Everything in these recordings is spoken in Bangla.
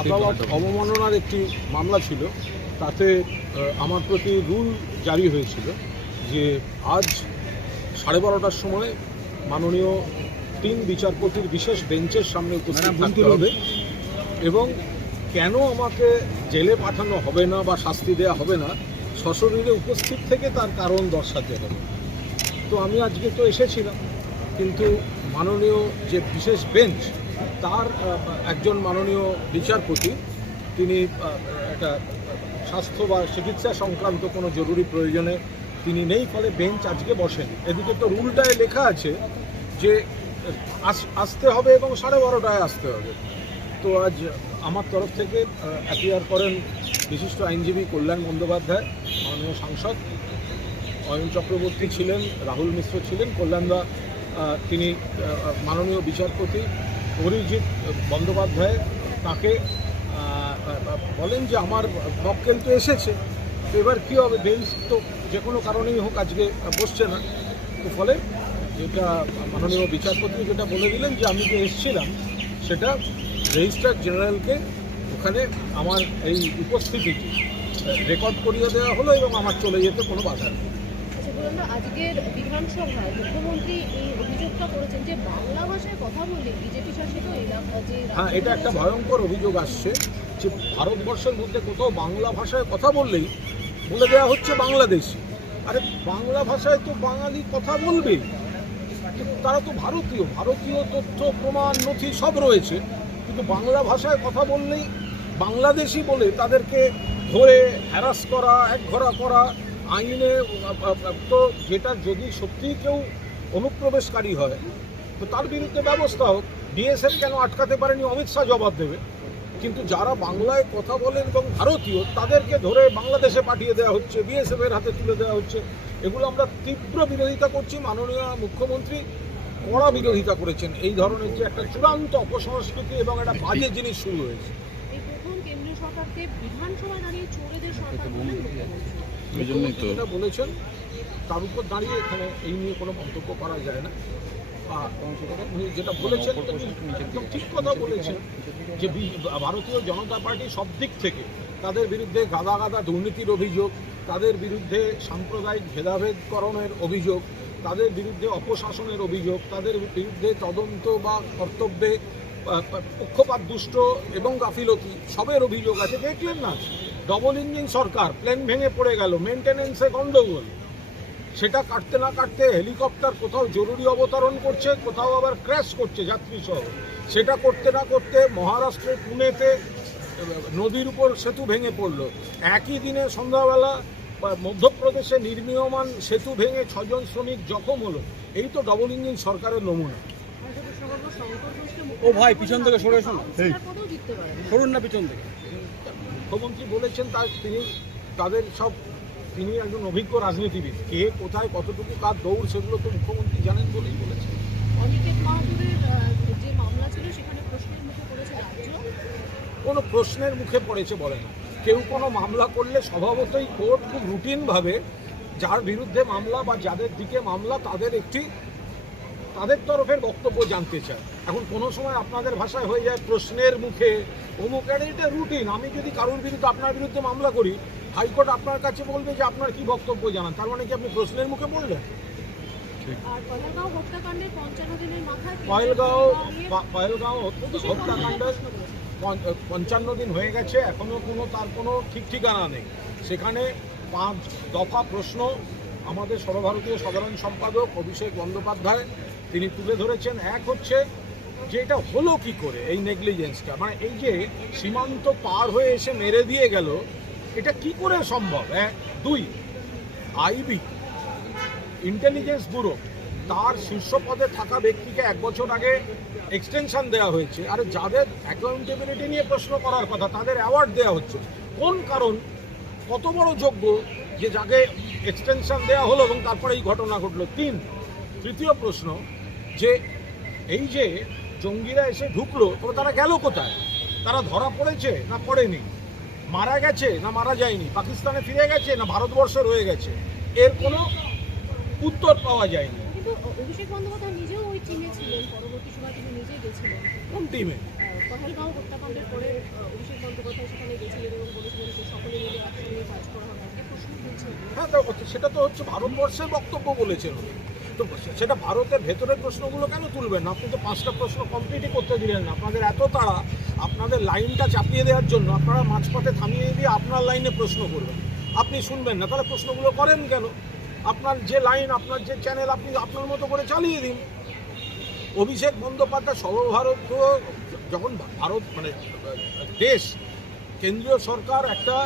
আদালত অবমাননার একটি মামলা ছিল তাতে আমার প্রতি রুল জারি হয়েছিল যে আজ সাড়ে বারোটার সময় মাননীয় তিন বিচারপতির বিশেষ বেঞ্চের সামনে উপস্থিত থাকতে হবে এবং কেন আমাকে জেলে পাঠানো হবে না বা শাস্তি দেওয়া হবে না সশরীরে উপস্থিত থেকে তার কারণ দর্শাতে হবে। তো আমি আজকে তো এসেছিলাম কিন্তু মাননীয় যে বিশেষ বেঞ্চ তার একজন মাননীয় বিচারপতি, তিনি একটা স্বাস্থ্য বা চিকিৎসা সংক্রান্ত কোনো জরুরি প্রয়োজনে তিনি নেই, ফলে বেঞ্চ আজকে বসেন। এদিকে তো রুলটায় লেখা আছে যে, আস- আসতে হবে এবং সাড়ে বারোটায় আসতে হবে। তো আজ আমার তরফ থেকে অ্যাপিয়ার করেন বিশিষ্ট আইনজীবী কল্যাণ বন্দ্যোপাধ্যায়, মাননীয় সাংসদ অয়ন চক্রবর্তী ছিলেন, রাহুল মিশ্র ছিলেন কল্যাণদা তিনি মাননীয় বিচারপতি অরিজিৎ বন্দ্যোপাধ্যায় তাকে বলেন যে আমার মক্কেল তো এসেছে, তো এবার কী হবে? বেঞ্চ তো যে কোনো কারণেই হোক আজকে বসছে না। তো ফলে যেটা মাননীয় বিচারপতি যেটা বলে দিলেন যে আমি যে এসেছিলাম, সেটা রেজিস্ট্রার জেনারেলকে ওখানে আমার এই উপস্থিতিটি রেকর্ড করিয়ে দেওয়া হলো এবং আমার চলে যেতে কোনো বাধা নেই। আচ্ছা বলুন আজকের বিধানসভায় মুখ্যমন্ত্রী এই অভিযোগটা করেছেন যে বাংলা ভাষায় কথা বলে বিজেপি শাসিত এলাকা যে হ্যাঁ এটা একটা ভয়ঙ্কর অভিযোগ আসছে যে ভারতবর্ষের মধ্যে কোথাও বাংলা ভাষায় কথা বললেই বলে দেওয়া হচ্ছে বাংলাদেশি। আরে বাংলা ভাষায় তো বাঙালি কথা বলবেই কিন্তু তারা তো ভারতীয় ভারতীয় তথ্য প্রমাণ নথি সব রয়েছে। কিন্তু বাংলা ভাষায় কথা বললেই বাংলাদেশি বলে তাদেরকে ধরে হ্যারাস করা একঘরা করা আইনে তো যেটা যদি সত্যিই কেউ অনুপ্রবেশকারী হয়, তো তার বিরুদ্ধে ব্যবস্থা হোক। বিএসএফ কেন আটকাতে পারেনি? অমিত শাহ জবাব দেবে। কিন্তু যারা বাংলায় কথা বলেন এবং ভারতীয়, তাদেরকে ধরে বাংলাদেশে পাঠিয়ে দেওয়া হচ্ছে বিএসএফ এর হাতে তুলে দেওয়া হচ্ছে। এগুলো আমরা তীব্র বিরোধিতা করছি। মাননীয় মুখ্যমন্ত্রী কড়া বিরোধিতা করেছেন। এই ধরনের যে একটা চূড়ান্ত অপসংস্কৃতি এবং একটা বাজে জিনিস শুরু হয়েছে। দাঁড়িয়ে সরকার যেটা বলেছেন তার উপর দাঁড়িয়ে এখানে এই নিয়ে কোনো মন্তব্য করা যায় না। উনি যেটা বলেছেন ঠিক কথা বলেছেন যে ভারতীয় জনতা পার্টি সব দিক থেকে তাদের বিরুদ্ধে গাদা গাদা দুর্নীতির অভিযোগ তাদের বিরুদ্ধে সাম্প্রদায়িক ভেদাভেদকরণের অভিযোগ তাদের বিরুদ্ধে অপশাসনের অভিযোগ তাদের বিরুদ্ধে তদন্ত বা কর্তব্যে পক্ষপাত দুষ্ট এবং গাফিলতি সবের অভিযোগ আছে দেখলেন না ডবল ইঞ্জিন সরকার প্লেন ভেঙে পড়ে গেল মেনটেনেন্সে গন্ডগোল। সেটা কাটতে না কাটতে হেলিকপ্টার কোথাও জরুরি অবতরণ করছে কোথাও আবার ক্র্যাশ করছে যাত্রী সহ। সেটা করতে না করতে মহারাষ্ট্রের পুনেতে নদীর উপর সেতু ভেঙে পড়ল। একই দিনে সন্ধ্যাবেলা মধ্যপ্রদেশে নির্মীয়মান সেতু ভেঙে ছজন শ্রমিক জখম হলো। এই তো ডবল ইঞ্জিন সরকারের নমুনা। ও ভাই পিছন থেকে সরে পদেও সরুন না পিছন থেকে। মুখ্যমন্ত্রী বলেছেন তার তিনি তাদের সব তিনি একজন অভিজ্ঞ রাজনীতিবিদ। কে কোথায় কতটুকু কার দৌড় সেগুলো তো মুখ্যমন্ত্রী জানেন বলেই বলেছেন। অনিকেত মাহাতুরের যে মামলা ছিল সেখানে প্রশ্নের মুখে পড়েছে রাজ্য? কোনো প্রশ্নের মুখে পড়েছে বলে না। কেউ কোনো মামলা করলে স্বভাবতই কোর্ট খুব রুটিনভাবে যার বিরুদ্ধে মামলা বা যাদের দিকে মামলা তাদের একটি তাদের তরফের বক্তব্য জানতে চায় এখন কোনো সময় আপনাদের ভাষায় হয়ে যায় প্রশ্নের মুখে অমুক আরে এটা রুটিন আমি যদি কারোর বিরুদ্ধে আপনার বিরুদ্ধে মামলা করি হাইকোর্ট আপনার কাছে বলবে যে আপনার কি বক্তব্য জানান তার মানে কি আপনি প্রশ্নের মুখে পয়েলগাঁও পয়েলগাঁও হত্যাকাণ্ডের পঞ্চান্ন দিন হয়ে গেছে এখনও কোনো তার কোনো ঠিক ঠিকানা নেই। সেখানে পাঁচ দফা প্রশ্ন আমাদের সর্বভারতীয় সাধারণ সম্পাদক অভিষেক বন্দ্যোপাধ্যায় তিনি তুলে ধরেছেন, এক হচ্ছে যে এটা হলো কি করে এই নেগলিজেন্সটা মানে এই যে সীমান্ত পার হয়ে এসে মেরে দিয়ে গেল, এটা কি করে সম্ভব এক দুই, আইবি ইন্টেলিজেন্স ব্যুরো, তার শীর্ষ পদে থাকা ব্যক্তিকে এক বছর আগে এক্সটেনশন দেওয়া হয়েছে। আর যাদের অ্যাকাউন্টেবিলিটি নিয়ে প্রশ্ন করার কথা, তাদের অ্যাওয়ার্ড দেওয়া হচ্ছে। কোন কারণ? কত বড় যোগ্য যে যাকে এক্সটেনশন দেওয়া হলো এবং তারপরে এই ঘটনা ঘটলো? তিন, তৃতীয় প্রশ্ন যে এই যে জঙ্গিরা এসে ঢুকলো তবে তারা গেল কোথায়? তারা ধরা পড়েছে না পড়েনি? মারা গেছে না মারা যায়নি? পাকিস্তানে ফিরে গেছে না ভারতবর্ষে রয়ে গেছে? এর কোনো উত্তর পাওয়া যায়নি। কিন্তু অভিষেক বন্দ্যোপাধ্যায় নিজেও ওই টিমে ছিলেন পরবর্তী সময় তিনি গেছিলেন। কোন টিমে আহ, পহেলগাঁও হত্যাকাণ্ডের পরে অভিষেক বন্দ্যোপাধ্যায় সেখানে গেছিলেন এবং বলেছিলেন যে সকলে মিলে একসঙ্গে কাজ করা হবে। আজকে প্রশ্ন তুলছে হ্যাঁ সেটা তো হচ্ছে ভারতবর্ষের বক্তব্য বলেছেন তো সেটা ভারতের ভেতরের প্রশ্নগুলো কেন তুলবেন? আপনি তো পাঁচটা প্রশ্ন কমপ্লিটই করতে দিলেন না। আপনাদের এত তাড়া, আপনাদের লাইনটা চাপিয়ে দেওয়ার জন্য আপনারা মাঝপথে থামিয়ে দিয়ে আপনার লাইনে প্রশ্ন করবেন। আপনি শুনবেন না। তাহলে প্রশ্নগুলো করেন কেন? আপনার যে লাইন আপনার যে চ্যানেল আপনি আপনার মতো করে চালিয়ে দিন। অভিষেক বন্দ্যোপাধ্যায় সর্বভারত যখন ভারত মানে দেশ, কেন্দ্রীয় সরকার একটা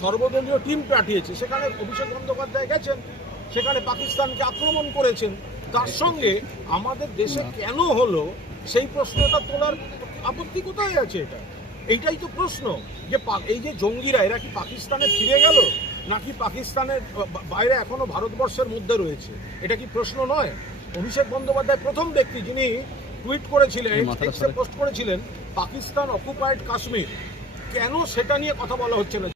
সর্বদলীয় টিম পাঠিয়েছে, সেখানে অভিষেক বন্দ্যোপাধ্যায় গেছেন। সেখানে পাকিস্তানকে আক্রমণ করেছেন। তার সঙ্গে আমাদের দেশে কেন হলো সেই প্রশ্নটা তোলার আপত্তি কোথায় আছে এটা? এইটাই তো প্রশ্ন। যে এই যে জঙ্গিরা এরা কি পাকিস্তানে ফিরে গেল? নাকি পাকিস্তানের বাইরে এখনও ভারতবর্ষের মধ্যে রয়েছে? এটা কি প্রশ্ন নয়? অভিষেক বন্দ্যোপাধ্যায় প্রথম ব্যক্তি যিনি টুইট করেছিলেন পোস্ট করেছিলেন পাকিস্তান অকুপাইড কাশ্মীর। কেন সেটা নিয়ে কথা বলা হচ্ছে না?